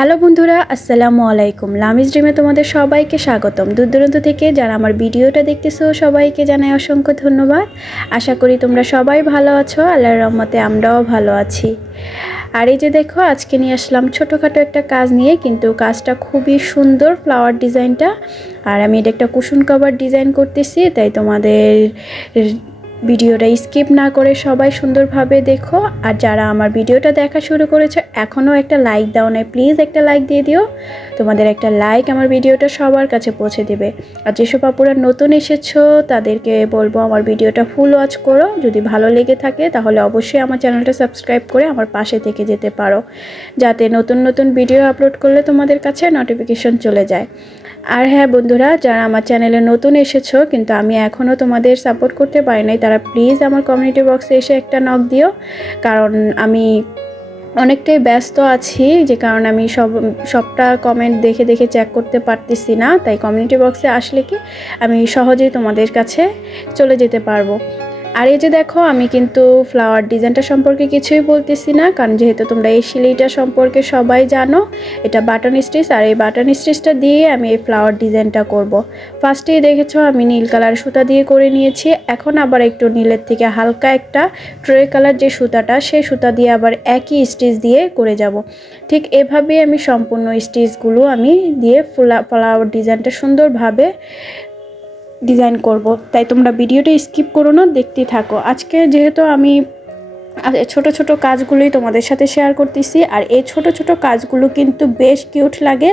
Hello বন্ধুরা, আসসালামু আলাইকুম। লামিজ ড্রিমে তোমাদের সবাইকে স্বাগতম। দূর দূরান্ত থেকে যারা আমার ভিডিওটা দেখতেছো সবাইকে জানাই অসংখ্য ধন্যবাদ। আশা করি তোমরা সবাই ভালো আছো। আল্লাহর রহমতে আমরাও ভালো আছি। আর এই যে দেখো, আজকে নিয়ে আসলাম ছোটোখাটো একটা কাজ নিয়ে, কিন্তু কাজটা খুবই সুন্দর, ফ্লাওয়ার ডিজাইনটা। আর আমি এটা একটা কুশন কভার ডিজাইন করতেছি, তাই তোমাদের ভিডিওটা স্কিপ না করে সবাই সুন্দরভাবে দেখো। আর যারা আমার ভিডিওটা দেখা শুরু করেছে এখনও একটা লাইক দাও নাই, প্লিজ একটা লাইক দিয়ে দিও। তোমাদের একটা লাইক আমার ভিডিওটা সবার কাছে পৌঁছে দেবে। আর যেসব আপুরা নতুন এসেছো তাদেরকে বলবো আমার ভিডিওটা ফুল ওয়াচ করো। যদি ভালো লেগে থাকে তাহলে অবশ্যই আমার চ্যানেলটা সাবস্ক্রাইব করে আমার পাশে থেকে যেতে পারো, যাতে নতুন নতুন ভিডিও আপলোড করলে তোমাদের কাছে নোটিফিকেশন চলে যায়। আর হ্যাঁ বন্ধুরা, যারা আমার চ্যানেলে নতুন এসেছো কিন্তু আমি এখনও তোমাদের সাপোর্ট করতে পারি নাই, তারা প্লিজ আমার কমিউনিটি বক্সে এসে একটা নক দিও। কারণ আমি অনেকটাই ব্যস্ত আছি, যে কারণে আমি সবটা কমেন্ট দেখে দেখে চেক করতে পারতেছি না। তাই কমিউনিটি বক্সে আসলে কি আমি সহজেই তোমাদের কাছে চলে যেতে পারবো। আর এই যে দেখো, আমি কিন্তু ফ্লাওয়ার ডিজাইনটা সম্পর্কে কিছুই বলতেছি না, কারণ যেহেতু তোমরা এই সিলাইটা সম্পর্কে সবাই জানো। এটা বাটন স্টিচ, আর এই বাটন স্টিচটা দিয়ে আমি এই ফ্লাওয়ার ডিজাইনটা করব। ফার্স্টেই দেখেছো আমি নীল কালার সুতা দিয়ে করে নিয়েছি। এখন আবার একটু নীলের থেকে হালকা একটা ট্রে কালার যে সুতাটা, সেই সুতা দিয়ে আবার একই স্টিচ দিয়ে করে যাব। ঠিক এভাবেই আমি সম্পূর্ণ স্টিচগুলো আমি দিয়ে ফ্লাওয়ার ডিজাইনটা সুন্দরভাবে ডিজাইন করব। তাই তোমরা ভিডিওটা স্কিপ করো না, দেখতে থাকো। আজকে যেহেতু আমি ছোট ছোট কাজগুলোই তোমাদের সাথে শেয়ার করতেছি, আর এই ছোট ছোট কাজগুলো কিন্তু বেশ কিউট লাগে,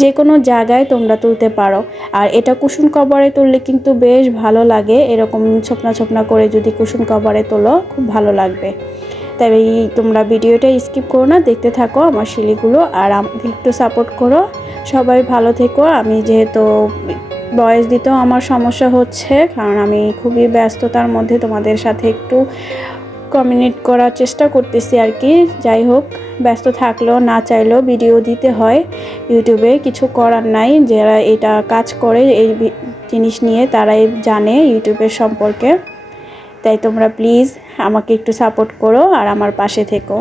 যে কোনো জায়গায় তোমরা তুলতে পারো। আর এটা কুশন কভারে তুললে কিন্তু বেশ ভালো লাগে, এরকম ছোপনা ছোপনা করে যদি কুশন কভারে তোলো খুব ভালো লাগবে। তাই তোমরা ভিডিওটা স্কিপ করো না, দেখতে থাকো আমার শিলিগুলো, আর আমাকে একটু সাপোর্ট করো। সবাই ভালো থেকো। আমি যেহেতু ভয়েস দিতেও আমার সমস্যা হচ্ছে, কারণ আমি খুবই ব্যস্ততার মধ্যে তোমাদের সাথে একটু কমিউনিকেট করার চেষ্টা করতেছি আর কি। যাই হোক, ব্যস্ত থাকলেও না চাইলেও ভিডিও দিতে হয় ইউটিউবে, কিছু করার নাই। যারা এটা কাজ করে এই জিনিস নিয়ে তারাই জানে ইউটিউবের সম্পর্কে। তাই তোমরা প্লিজ আমাকে একটু সাপোর্ট করো আর আমার পাশে থেকো।